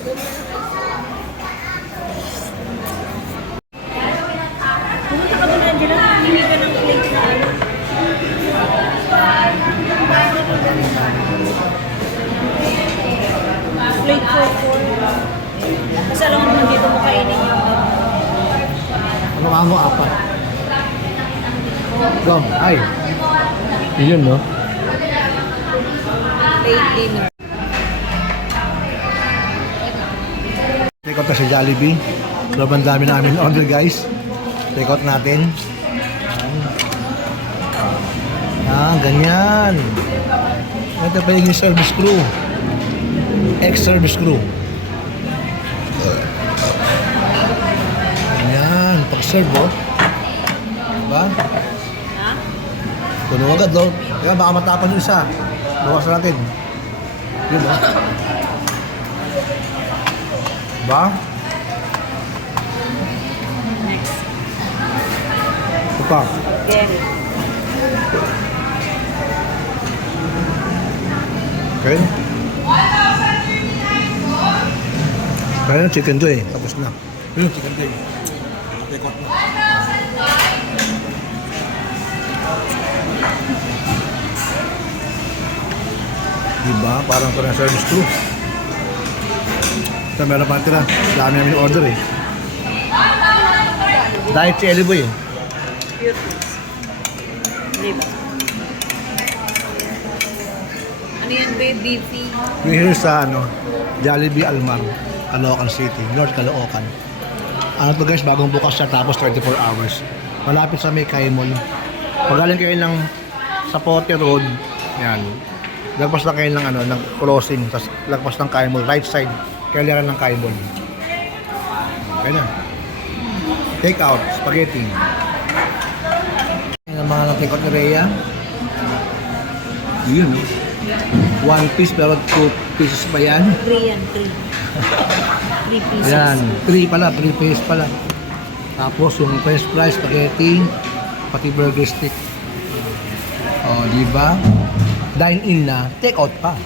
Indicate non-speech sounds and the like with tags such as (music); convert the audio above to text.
plate ano. Plate for four. Kasi alam mo naman dito mo kainin yung Ano nga mo, apat. Gom, ay. Yun, no? plate dinner. Na si Jollibee. Sobrang dami namin order, guys. Take out natin. Ah, ganyan. Ito pa yung service crew. Ex-service crew. Ganyan. Pag-serve, oh. Diba? Puno agad, no? Kaya baka matapon yung isa. Bawasan natin. Yun, no? Diba? Next. Ito pa. Okay? Kaya na chicken to eh. Tapos na. Yun, chicken to eh. Na. Diba? Parang parang service crew. Ito meron pa tira. Dami namin order eh. Diet si Eliboy eh. Ba? Ano yan, babe? Beefy? We're here sa ano, Jollibee Almar, Caloocan City, North Caloocan. Ano to guys, bagong bukas siya tapos 24 hours. Malapit sa may Mall. Pag galing kayo ng Sapote Road, yan. Lagpas na kayo ng ano, ng crossing, tapos lagpas ng Mall, right side, kailangan ng Mall. Okay na. Take out, spaghetti. Yan ang mga na-take out ni Rhea. Yun. oh. One piece pero two pieces pa yan. Three yan, three. Three (laughs) pieces. Ayan, 3 pala, 3 pesos pala. Tapos yung french fries, spaghetti, pati burger stick. O, di ba? Dine in na, take out pa.